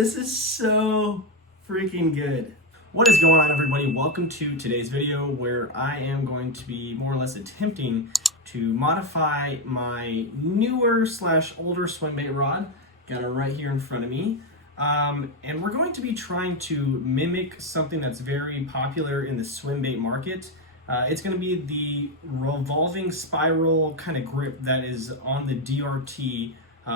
This is so freaking good. What is going on, everybody? Welcome to today's video where I am going to be more or less attempting to modify my newer / older swim bait rod. Got it right here in front of me. And we're going to be trying to mimic something that's very popular in the swim bait market. It's going to be the revolving spiral kind of grip that is on the DRT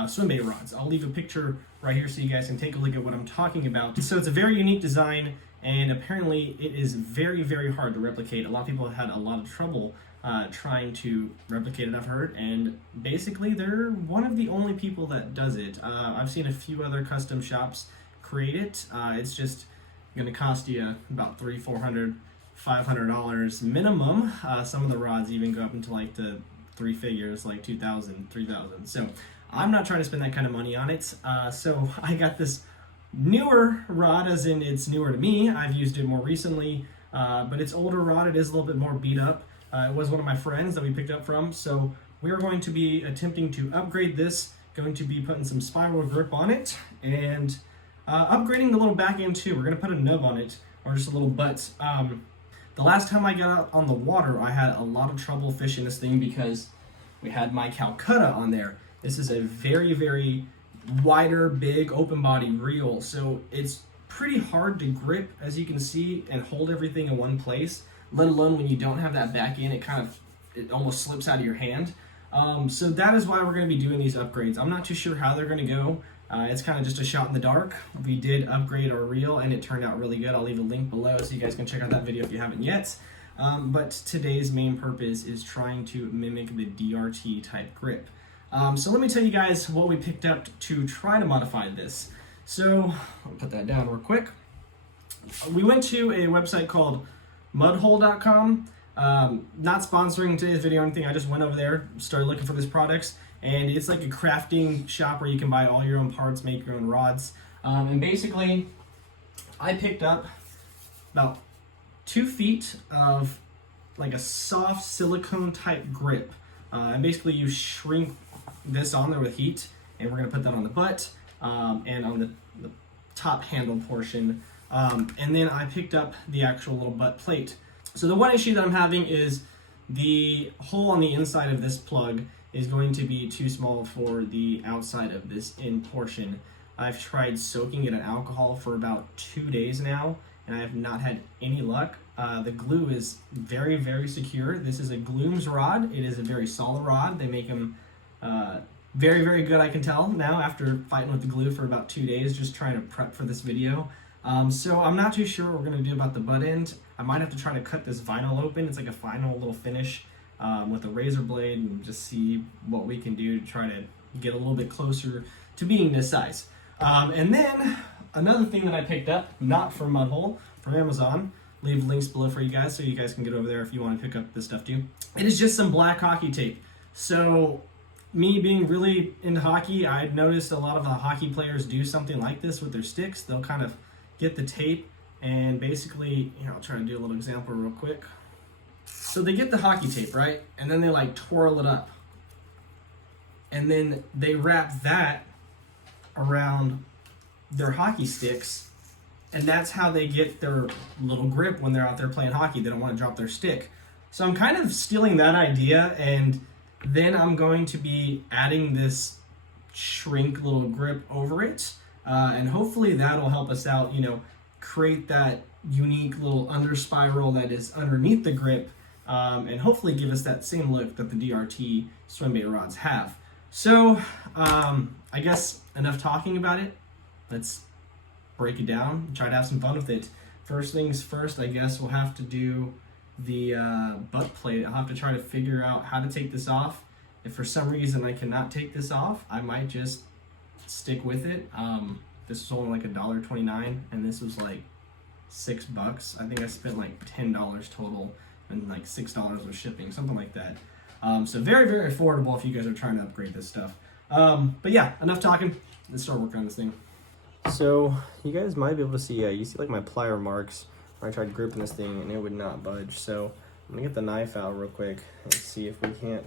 swim bait rods. I'll leave a picture right here so you guys can take a look at what I'm talking about. So it's a very unique design, and apparently it is very, very hard to replicate. A lot of people have had a lot of trouble trying to replicate it, I've heard, and basically they're one of the only people that does it. I've seen a few other custom shops create it. It's just going to cost you about $300, $400, $500 minimum. Some of the rods even go up into like the three figures, like $2,000, $3,000. So I'm not trying to spend that kind of money on it. So I got this newer rod, as in it's newer to me. I've used it more recently, but it's older rod. It is a little bit more beat up. It was one of my friends that we picked up from. So we are going to be attempting to upgrade this, going to be putting some spiral grip on it, and upgrading the little back end too. We're going to put a nub on it, or just a little butt. The last time I got out on the water, I had a lot of trouble fishing this thing because we had my Calcutta on there. This is a very, very wider, big, open body reel, so it's pretty hard to grip, as you can see, and hold everything in one place, let alone when you don't have that back end, it almost slips out of your hand. So that is why we're going to be doing these upgrades. I'm not too sure how they're going to go. It's kind of just a shot in the dark. We did upgrade our reel and it turned out really good. I'll leave a link below so you guys can check out that video if you haven't yet. But today's main purpose is trying to mimic the DRT type grip. So let me tell you guys what we picked up to try to modify this. So I'll put that down real quick. We went to a website called mudhole.com. Not sponsoring today's video or anything. I just went over there, started looking for these products, and it's like a crafting shop where you can buy all your own parts, make your own rods. And basically, I picked up about 2 feet of like a soft silicone type grip. And basically you shrink this on there with heat, and we're gonna put that on the butt and on the top handle portion. And then I picked up the actual little butt plate. So the one issue that I'm having is the hole on the inside of this plug is going to be too small for the outside of this end portion. I've tried soaking it in alcohol for about 2 days now, and I have not had any luck. The glue is very, very secure. This is a Gloom's rod. It is a very solid rod. They make them very, very good, I can tell now after fighting with the glue for about 2 days, just trying to prep for this video. So I'm not too sure what we're gonna do about the butt end. I might have to try to cut this vinyl open. It's like a final little finish with a razor blade, and just see what we can do to try to get a little bit closer to being this size. And then another thing that I picked up, not from Mudhole, from Amazon, leave links below for you guys so you guys can get over there if you want to pick up this stuff too. It is just some black hockey tape. So me being really into hockey, I've noticed a lot of the hockey players do something like this with their sticks. They'll kind of get the tape and basically, I'll try to do a little example real quick. So they get the hockey tape, right? And then they like twirl it up. And then they wrap that around their hockey sticks, and that's how they get their little grip when they're out there playing hockey. They don't want to drop their stick. So I'm kind of stealing that idea, and then I'm going to be adding this shrink little grip over it, and hopefully that'll help us out, create that unique little under spiral that is underneath the grip, and hopefully give us that same look that the DRT swim bait rods have. So I guess enough talking about it. Let's break it down, try to have some fun with it. First things first, I guess we'll have to do the butt plate. I'll have to try to figure out how to take this off. If for some reason I cannot take this off, I might just stick with it. This was only like $1.29, and this was like $6. I think I spent like $10 total, and like $6 with shipping, something like that. So very, very affordable if you guys are trying to upgrade this stuff. But yeah, enough talking. Let's start working on this thing. So you guys might be able to see, you see like my plier marks where I tried gripping this thing and it would not budge. So I'm gonna get the knife out real quick and see if we can't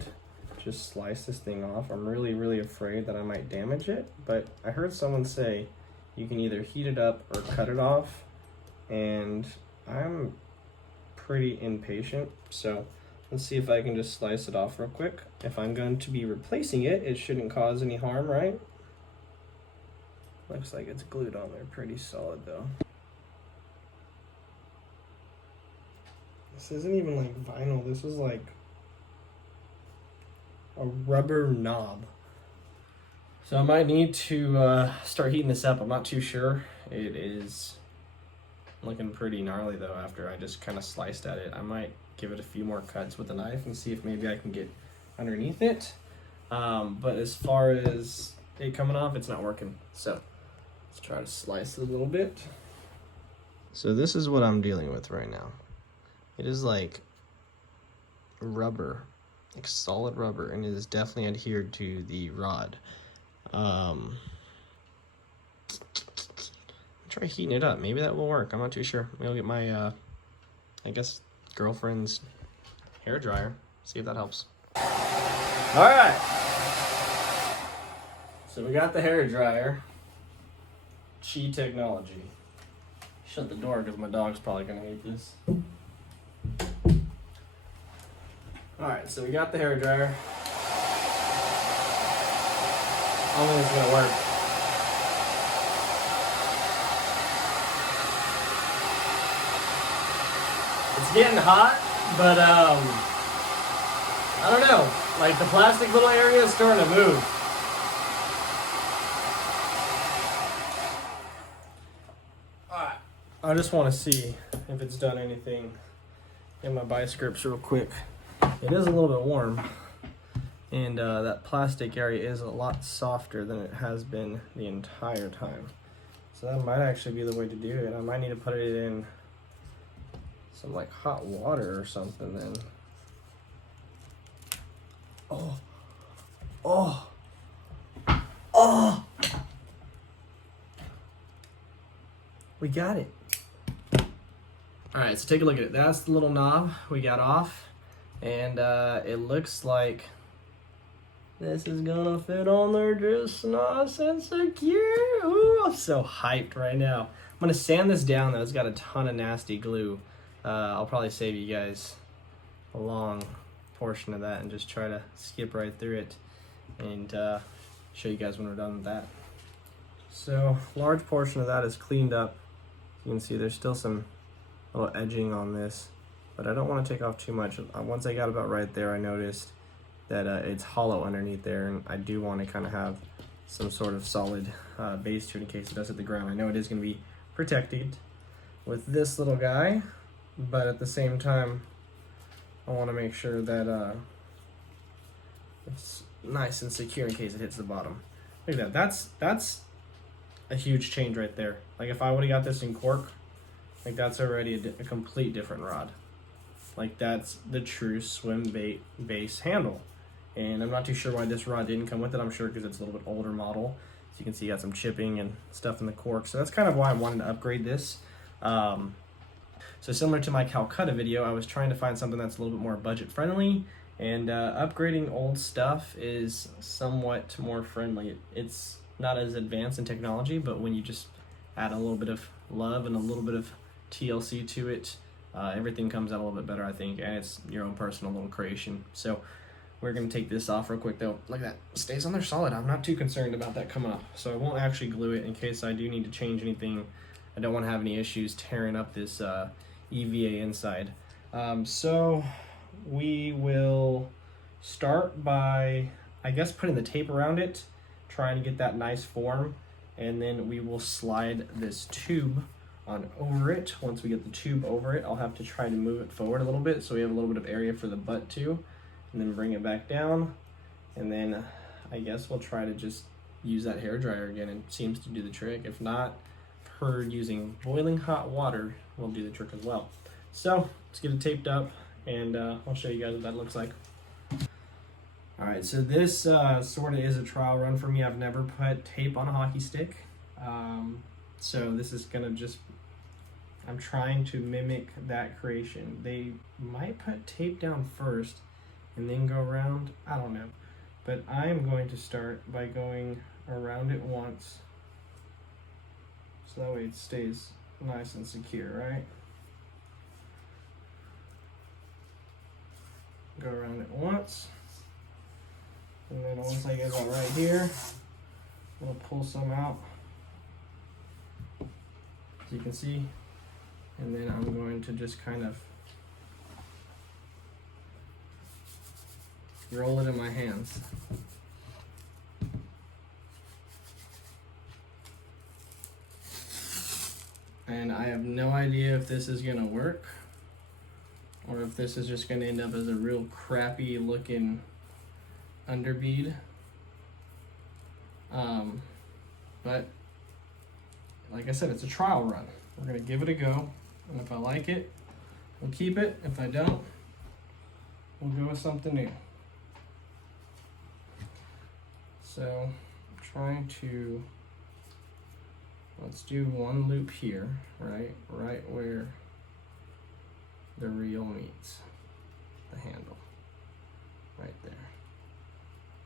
just slice this thing off. I'm really, really afraid that I might damage it, but I heard someone say you can either heat it up or cut it off, and I'm pretty impatient, so let's see if I can just slice it off real quick. If I'm going to be replacing it, it shouldn't cause any harm, right? Looks like it's glued on there pretty solid though. This isn't even like vinyl, this is like a rubber knob. So I might need to start heating this up. I'm not too sure. It is looking pretty gnarly though after I just kind of sliced at it. I might give it a few more cuts with a knife and see if maybe I can get underneath it. But as far as it coming off, it's not working. So let's try to slice it a little bit. So this is what I'm dealing with right now. It is like rubber, like solid rubber, and it is definitely adhered to the rod. Try heating it up. Maybe that will work. I'm not too sure. Maybe I'll get my, I guess, girlfriend's hair dryer. See if that helps. All right. So we got the hair dryer. Chi technology. Shut the door because my dog's probably gonna hate this. All right, so we got the hair dryer. I don't think it's gonna work. It's getting hot, but I don't know. Like the plastic little area is starting to move. Alright. I just want to see if it's done anything in my biceps real quick. It is a little bit warm, and that plastic area is a lot softer than it has been the entire time. So that might actually be the way to do it. I might need to put it in some like hot water or something then. Oh. We got it. All right, so take a look at it. That's the little knob we got off. And it looks like this is gonna fit on there just nice and secure. Ooh, I'm so hyped right now. I'm gonna sand this down though. It's got a ton of nasty glue. I'll probably save you guys a long portion of that and just try to skip right through it and show you guys when we're done with that. So large portion of that is cleaned up. You can see there's still some little edging on this, but I don't want to take off too much. Once I got about right there, I noticed that it's hollow underneath there, and I do want to kind of have some sort of solid base to it in case it does hit the ground. I know it is going to be protected with this little guy, but at the same time, I want to make sure that it's nice and secure in case it hits the bottom. Look at that. That's a huge change right there. Like if I would have got this in cork, like that's already a complete different rod. Like that's the true swim bait base handle. And I'm not too sure why this rod didn't come with it. I'm sure because it's a little bit older model. So you can see you got some chipping and stuff in the cork. So that's kind of why I wanted to upgrade this. So similar to my Calcutta video, I was trying to find something that's a little bit more budget friendly, and upgrading old stuff is somewhat more friendly. It's not as advanced in technology, but when you just add a little bit of love and a little bit of TLC to it, everything comes out a little bit better, I think, and it's your own personal little creation. So we're gonna take this off real quick though. Look at that, it stays on there solid. I'm not too concerned about that coming off, so I won't actually glue it in case I do need to change anything. I don't want to have any issues tearing up this EVA inside. So we will start by, I guess, putting the tape around it, trying to get that nice form, and then we will slide this tube on over it. Once we get the tube over it, I'll have to try to move it forward a little bit so we have a little bit of area for the butt too, and then bring it back down, and then I guess we'll try to just use that hair dryer again. It seems to do the trick. If not, heard using boiling hot water will do the trick as well. So let's get it taped up, and I'll show you guys what that looks like. All right, so this sort of is a trial run for me. I've never put tape on a hockey stick, so this is gonna just, I'm trying to mimic that creation. They might put tape down first and then go around, I don't know, but I am going to start by going around it once So that way it stays nice and secure, right? Go around it once. And then once I get it right here, I'm gonna pull some out, as you can see. And then I'm going to just kind of roll it in my hands. And I have no idea if this is gonna work or if this is just gonna end up as a real crappy looking underbead. But like I said, it's a trial run. We're gonna give it a go, and if I like it, we'll keep it. If I don't, we'll go with something new. So I'm trying to, let's do one loop here, right where the reel meets the handle, right there.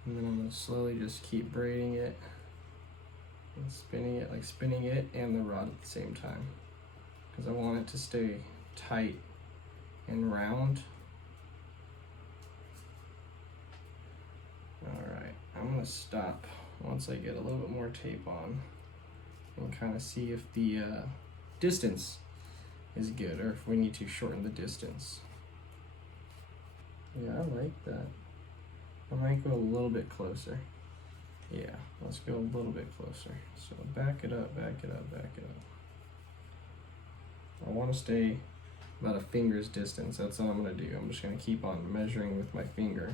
And then I'm gonna slowly just keep braiding it and spinning it, like spinning it and the rod at the same time, because I want it to stay tight and round. All right, I'm gonna stop once I get a little bit more tape on and kind of see if the distance is good, or if we need to shorten the distance. Yeah, I like that. I might go a little bit closer. Yeah, let's go a little bit closer. So back it up, back it up, back it up. I want to stay about a finger's distance. That's all I'm going to do. I'm just going to keep on measuring with my finger.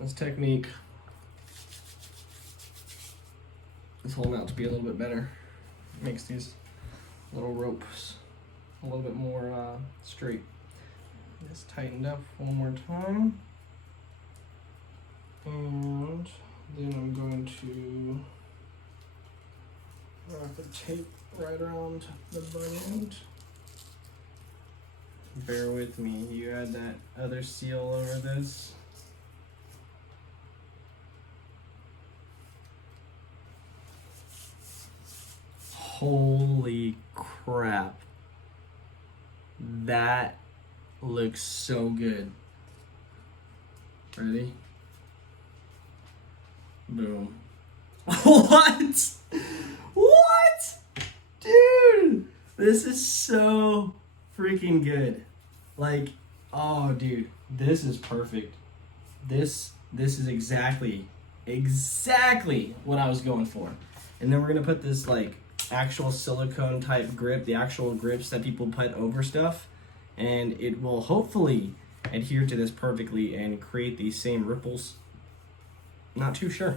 This technique is holding out to be a little bit better. It makes these little ropes a little bit more straight. Just tightened up one more time. And then I'm going to wrap the tape right around the butt end. Bear with me, you add that other seal over this. Holy crap. That looks so good. Ready? Boom. What? What? Dude, this is so freaking good. Like, oh dude, this is perfect. This is exactly what I was going for. And then we're gonna put this like actual silicone type grip, the actual grips that people put over stuff, and it will hopefully adhere to this perfectly and create these same ripples. Not too sure.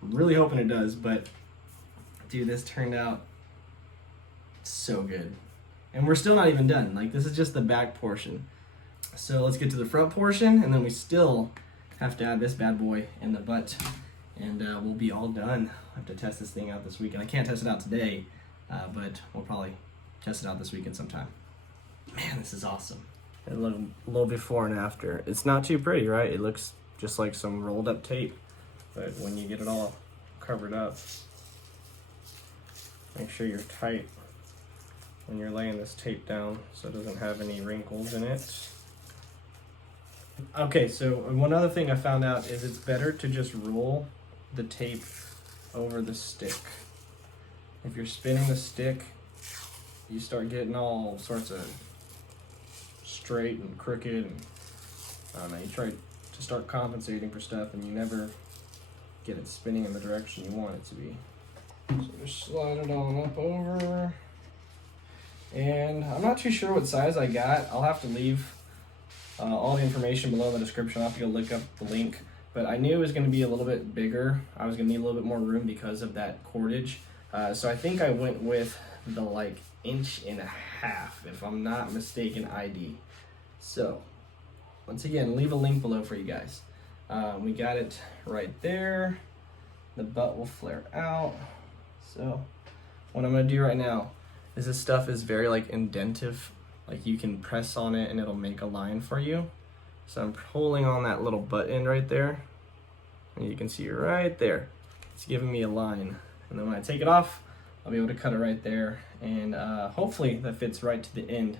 Really hoping it does, but dude, this turned out so good. And we're still not even done. Like, this is just the back portion. So let's get to the front portion, and then we still have to add this bad boy in the butt, and we'll be all done. I have to test this thing out this weekend. I can't test it out today, but we'll probably test it out this weekend sometime. Man, this is awesome. A little before and after. It's not too pretty, right? It looks just like some rolled up tape, but when you get it all covered up, make sure you're tight when you're laying this tape down so it doesn't have any wrinkles in it. Okay, so one other thing I found out is it's better to just roll the tape over the stick. If you're spinning the stick, you start getting all sorts of straight and crooked, and I don't know, you try to start compensating for stuff and you never get it spinning in the direction you want it to be. So just slide it on up over. And I'm not too sure what size I got. I'll have to leave all the information below in the description. I'll have to go look up the link. But I knew it was going to be a little bit bigger. I was going to need a little bit more room because of that cordage. So I think I went with the like 1.5 inches, if I'm not mistaken, ID. So once again, leave a link below for you guys. We got it right there. The butt will flare out. So what I'm going to do right now is this stuff is very like indentive. Like, you can press on it and it'll make a line for you. So I'm pulling on that little butt end right there, and you can see right there, it's giving me a line. And then when I take it off, I'll be able to cut it right there, and hopefully that fits right to the end.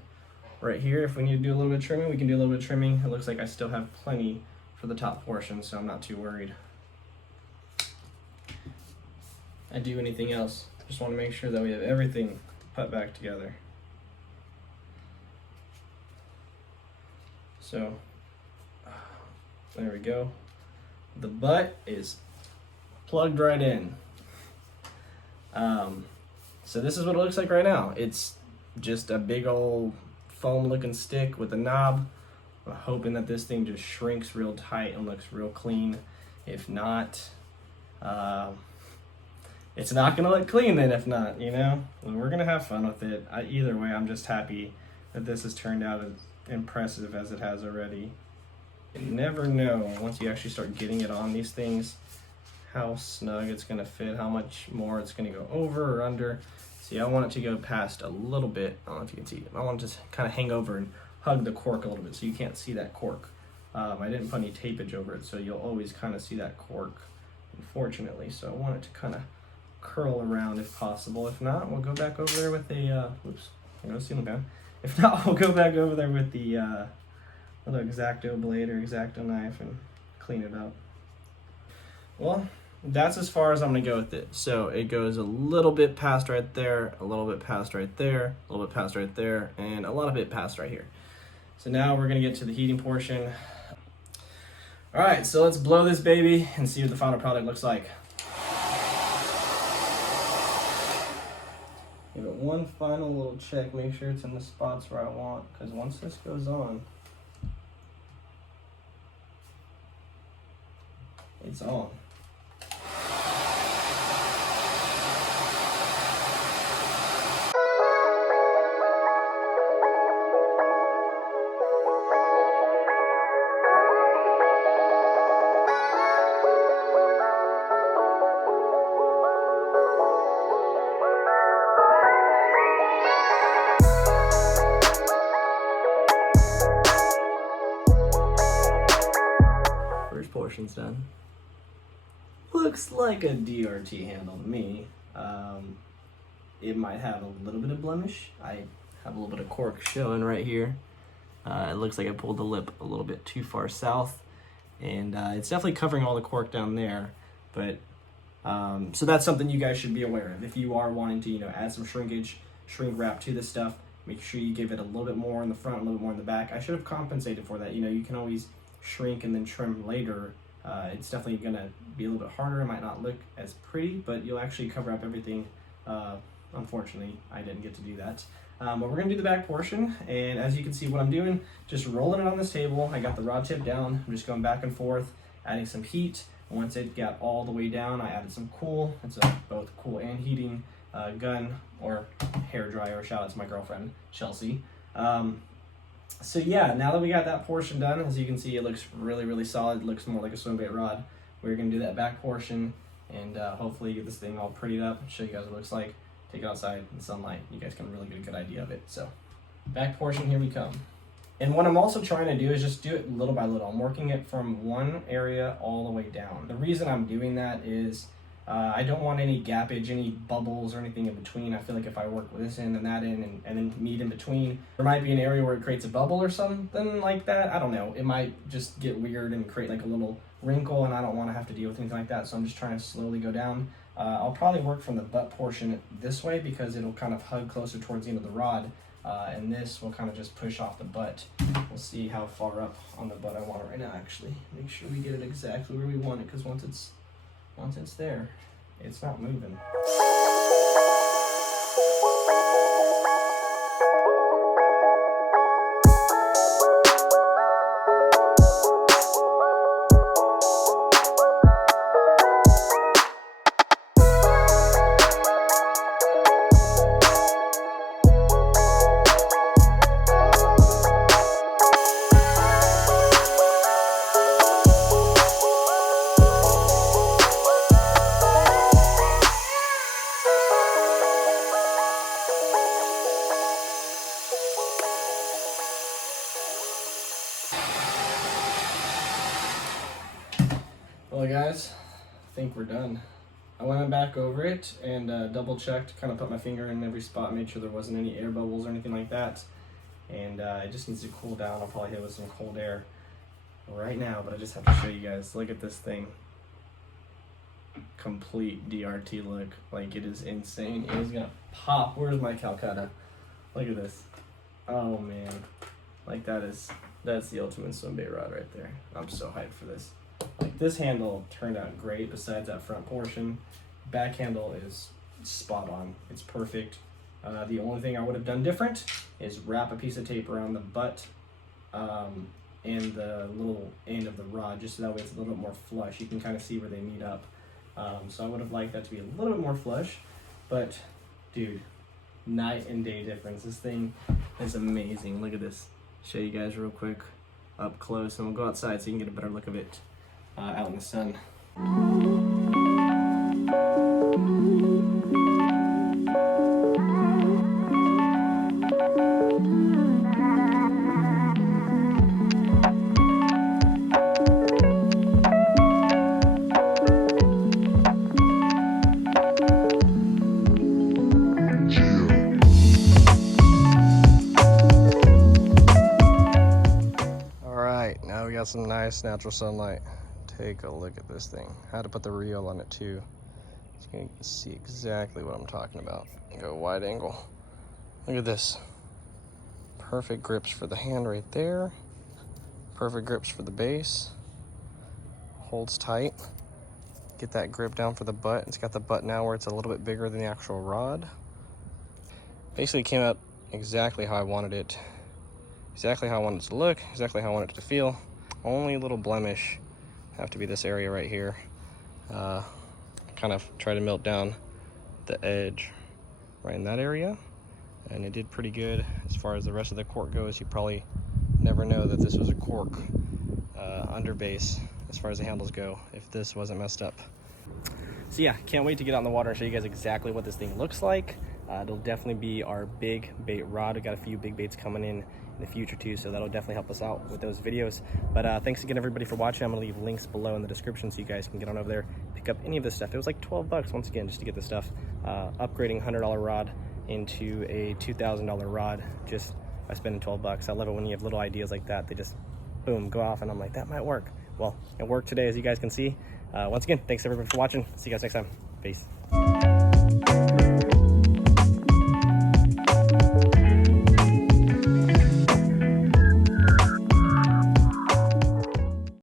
Right here, if we need to do a little bit of trimming, we can do a little bit of trimming. It looks like I still have plenty for the top portion, so I'm not too worried. I do anything else, just want to make sure that we have everything put back together. So, there we go. The butt is plugged right in. So this is what it looks like right now. It's just a big old foam looking stick with a knob. I'm hoping that this thing just shrinks real tight and looks real clean. If not, it's not gonna look clean then if not, you know? And we're gonna have fun with it. Either way, I'm just happy that this has turned out as impressive as it has already. You never know once you actually start getting it on these things how snug it's gonna fit, how much more it's gonna go over or under. See, I want it to go past a little bit. I don't know if you can see. I want it to kind of hang over and hug the cork a little bit so you can't see that cork. I didn't put any tapage over it, so you'll always kind of see that cork, unfortunately. So I want it to kind of curl around if possible. If not, we'll go back over there with the, whoops, there goes the ceiling fan. If not, we'll go back over there with the little X-Acto blade or X-Acto knife and clean it up. Well, that's as far as I'm gonna go with it. So it goes a little bit past right there, a little bit past right there, a little bit past right there, and a lot of it past right here. So now we're gonna get to the heating portion. All right, so let's blow this baby and see what the final product looks like. Give it one final little check, make sure it's in the spots where I want, because once this goes on, it's on. Portion's done. Looks like a DRT handle to me. It might have a little bit of blemish. I have a little bit of cork showing right here. It looks like I pulled the lip a little bit too far south, and it's definitely covering all the cork down there. But so that's something you guys should be aware of. If you are wanting to, you know, add some shrinkage, shrink wrap to this stuff, make sure you give it a little bit more in the front, a little bit more in the back. I should have compensated for that. You know, you can always shrink and then trim later. It's definitely gonna be a little bit harder. It might not look as pretty, but you'll actually cover up everything. Unfortunately, I didn't get to do that. But we're gonna do the back portion, and as you can see what I'm doing, just rolling it on this table. I got the rod tip down. I'm just going back and forth, adding some heat. And once it got all the way down, I added some cool. It's both cool and heating gun or hair dryer. Shout out to my girlfriend, Chelsea. So yeah, now that we got that portion done, as you can see, it looks really, really solid. It looks more like a swim bait rod. We're gonna do that back portion and hopefully get this thing all prettied up, show you guys what it looks like, take it outside in the sunlight. You guys can really get a good idea of it. So back portion, here we come. And what I'm also trying to do is just do it little by little. I'm working it from one area all the way down. The reason I'm doing that is I don't want any gappage, any bubbles or anything in between. I feel like if I work with this end and that end and then meat in between, there might be an area where it creates a bubble or something like that. I don't know. It might just get weird and create like a little wrinkle, and I don't want to have to deal with anything like that. So I'm just trying to slowly go down. I'll probably work from the butt portion this way because it'll kind of hug closer towards the end of the rod. And this will kind of just push off the butt. We'll see how far up on the butt I want it right now, actually. Make sure we get it exactly where we want it, because once it's there, it's not moving. Well guys, I think we're done. I went back over it and double checked, kind of put my finger in every spot, made sure there wasn't any air bubbles or anything like that. And it just needs to cool down. I'll probably hit it with some cold air right now, but I just have to show you guys. Look at this thing. Complete DRT look. Like, it is insane. It is gonna pop. Where's my Calcutta? Look at this. Oh man. Like, that's the ultimate swim bait rod right there. I'm so hyped for this. Like, this handle turned out great besides that front portion. Back handle is spot on. It's perfect. The only thing I would have done different is wrap a piece of tape around the butt and the little end of the rod, just so that way it's a little bit more flush. You can kind of see where they meet up. So I would have liked that to be a little bit more flush, but dude, night and day difference. This thing is amazing. Look at this. Show you guys real quick up close, and we'll go outside so you can get a better look of it out in the sun. Now we got some nice natural sunlight. Take a look at this thing. Had to put the reel on it too, so you can see exactly what I'm talking about. Go wide angle. Look at this. Perfect grips for the hand right there. Perfect grips for the base. Holds tight. Get that grip down for the butt. It's got the butt now where it's a little bit bigger than the actual rod. Basically came out exactly how I wanted it. Exactly how I wanted it to look, exactly how I wanted it to feel. Only little blemish have to be this area right here. Kind of try to melt down the edge right in that area, and it did pretty good. As far as the rest of the cork goes, you probably never know that this was a cork under base as far as the handles go if this wasn't messed up. So yeah, can't wait to get out in the water and show you guys exactly what this thing looks like. It'll definitely be our big bait rod. We got a few big baits coming in the future too, so that'll definitely help us out with those videos. But thanks again everybody for watching. I'm gonna leave links below in the description so you guys can get on over there, pick up any of this stuff. It was like 12 bucks once again just to get this stuff. Upgrading $100 rod into a $2,000 rod just by spending 12 bucks. I love it when you have little ideas like that. They just boom go off, and I'm like, that might work. Well, it worked today, as you guys can see. Once again, thanks everybody for watching. See you guys next time. Peace.